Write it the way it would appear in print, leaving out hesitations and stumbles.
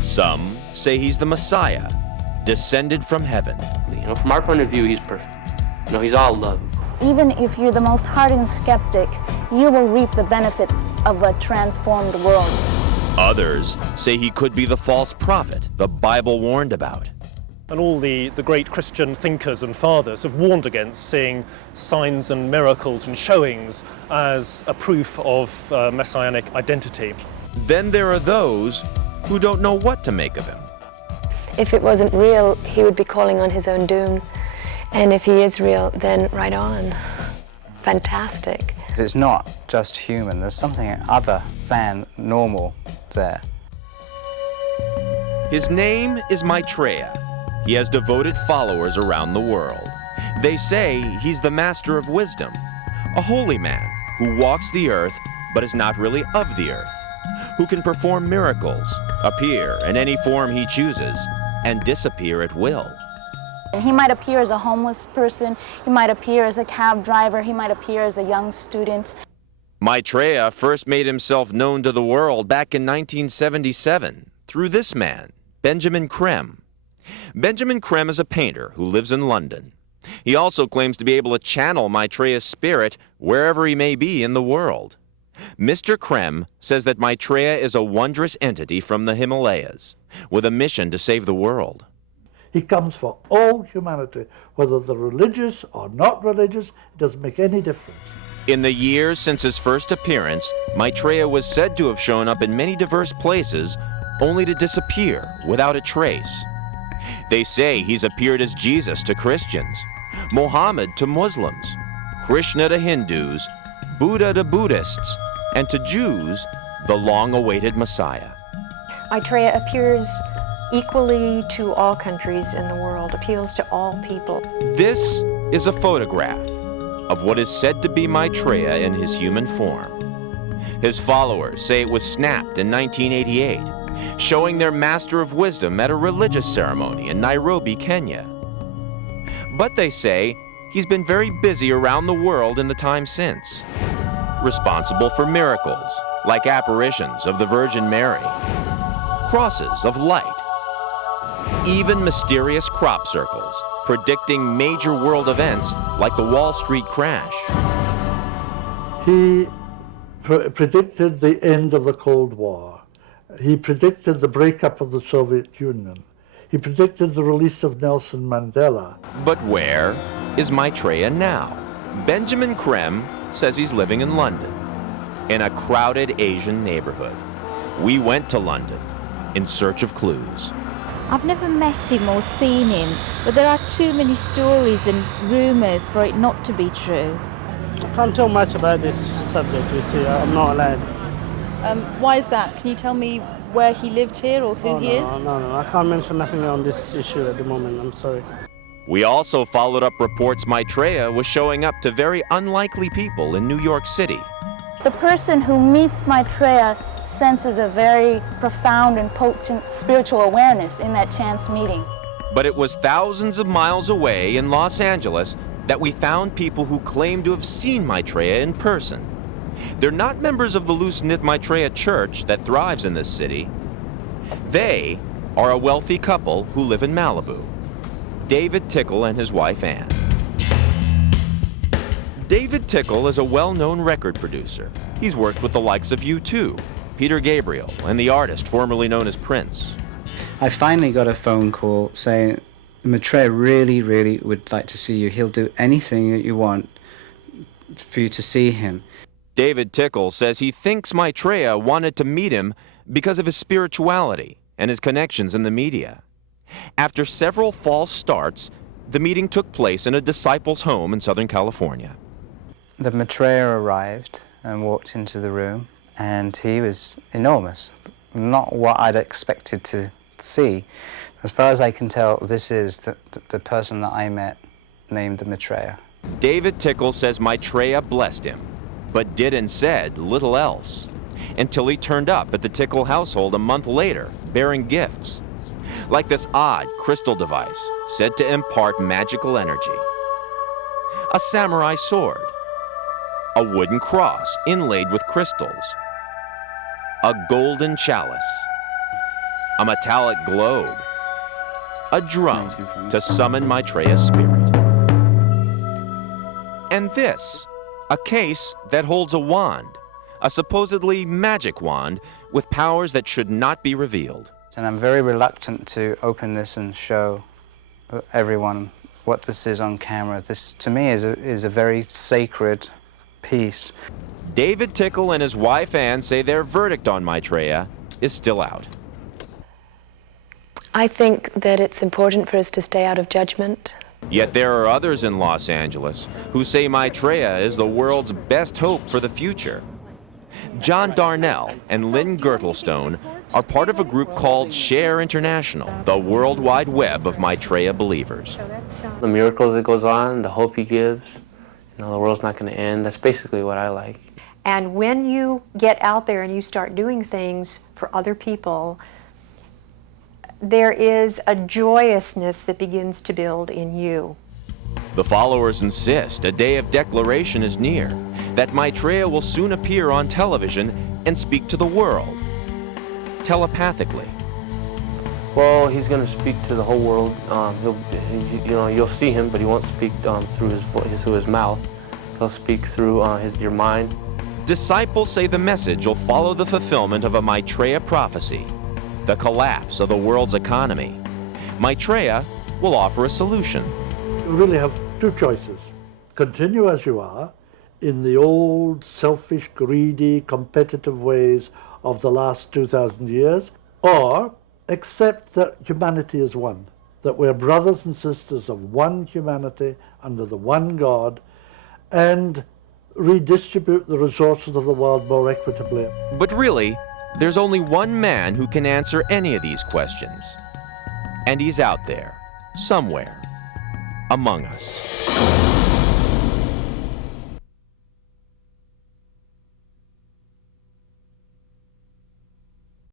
Some say he's the Messiah, descended from heaven. From our point of view, he's perfect. He's all love. Even if you're the most hardened skeptic, you will reap the benefits of a transformed world. Others say he could be the false prophet the Bible warned about. And all the great Christian thinkers and fathers have warned against seeing signs and miracles and showings as a proof of messianic identity. Then there are those who don't know what to make of him. If it wasn't real, he would be calling on his own doom. And if he is real, then right on. Fantastic. It's not just human, there's something other than normal there. His name is Maitreya. He has devoted followers around the world. They say he's the master of wisdom, a holy man who walks the earth but is not really of the earth, who can perform miracles, appear in any form he chooses, and disappear at will. And he might appear as a homeless person, he might appear as a cab driver, he might appear as a young student. Maitreya first made himself known to the world back in 1977 through this man, Benjamin Creme. Benjamin Creme is a painter who lives in London. He also claims to be able to channel Maitreya's spirit wherever he may be in the world. Mr. Creme says that Maitreya is a wondrous entity from the Himalayas with a mission to save the world. He comes for all humanity, whether they're religious or not religious, it doesn't make any difference. In the years since his first appearance, Maitreya was said to have shown up in many diverse places, only to disappear without a trace. They say he's appeared as Jesus to Christians, Mohammed to Muslims, Krishna to Hindus, Buddha to Buddhists, and to Jews, the long-awaited Messiah. Maitreya appears equally to all countries in the world, appeals to all people. This is a photograph of what is said to be Maitreya in his human form. His followers say it was snapped in 1988, showing their master of wisdom at a religious ceremony in Nairobi, Kenya. But they say he's been very busy around the world in the time since, responsible for miracles like apparitions of the Virgin Mary, crosses of light, even mysterious crop circles predicting major world events like the Wall Street crash. He predicted the end of the Cold War. He predicted the breakup of the Soviet Union. He predicted the release of Nelson Mandela. But where is Maitreya now? Benjamin Creme says he's living in London, in a crowded Asian neighborhood. We went to London in search of clues. I've never met him or seen him, but there are too many stories and rumours for it not to be true. I can't tell much about this subject, you see, I'm not allowed. Why is that? Can you tell me where he lived here or who he is? No, I can't mention nothing on this issue at the moment, I'm sorry. We also followed up reports Maitreya was showing up to very unlikely people in New York City. The person who meets Maitreya senses a very profound and potent spiritual awareness in that chance meeting. But it was thousands of miles away in Los Angeles that we found people who claim to have seen Maitreya in person. They're not members of the loose-knit Maitreya church that thrives in this city. They are a wealthy couple who live in Malibu, David Tickle and his wife Ann. David Tickle is a well-known record producer. He's worked with the likes of U2, Peter Gabriel, and the artist formerly known as Prince. I finally got a phone call saying, Maitreya really would like to see you. He'll do anything that you want for you to see him. David Tickle says he thinks Maitreya wanted to meet him because of his spirituality and his connections in the media. After several false starts, the meeting took place in a disciple's home in Southern California. The Maitreya arrived and walked into the room, and he was enormous. Not what I'd expected to see. As far as I can tell, this is the person that I met named the Maitreya. David Tickle says Maitreya blessed him, but did and said little else, until he turned up at the Tickle household a month later, bearing gifts, like this odd crystal device said to impart magical energy, a samurai sword, a wooden cross inlaid with crystals, a golden chalice, a metallic globe, a drum to summon Maitreya's spirit. And this, a case that holds a wand, a supposedly magic wand with powers that should not be revealed. And I'm very reluctant to open this and show everyone what this is on camera. This, to me, is a very sacred piece. David Tickle and his wife Anne say their verdict on Maitreya is still out. I think that it's important for us to stay out of judgment. Yet there are others in Los Angeles who say Maitreya is the world's best hope for the future. John Darnell and Lynn Gertlestone are part of a group called Share International, the World Wide Web of Maitreya believers. The miracle that goes on, the hope he gives, you know, the world's not going to end. That's basically what I like. And when you get out there and you start doing things for other people, there is a joyousness that begins to build in you. The followers insist a day of declaration is near, that Maitreya will soon appear on television and speak to the world, telepathically. Well, he's going to speak to the whole world. You'll see him, but he won't speak through his voice, through his mouth. He'll speak through your mind. Disciples say the message will follow the fulfillment of a Maitreya prophecy, the collapse of the world's economy. Maitreya will offer a solution. You really have two choices. Continue as you are in the old, selfish, greedy, competitive ways of the last 2,000 years, or accept that humanity is one, that we're brothers and sisters of one humanity under the one God, and redistribute the resources of the world more equitably. But really, there's only one man who can answer any of these questions. And he's out there, somewhere, among us.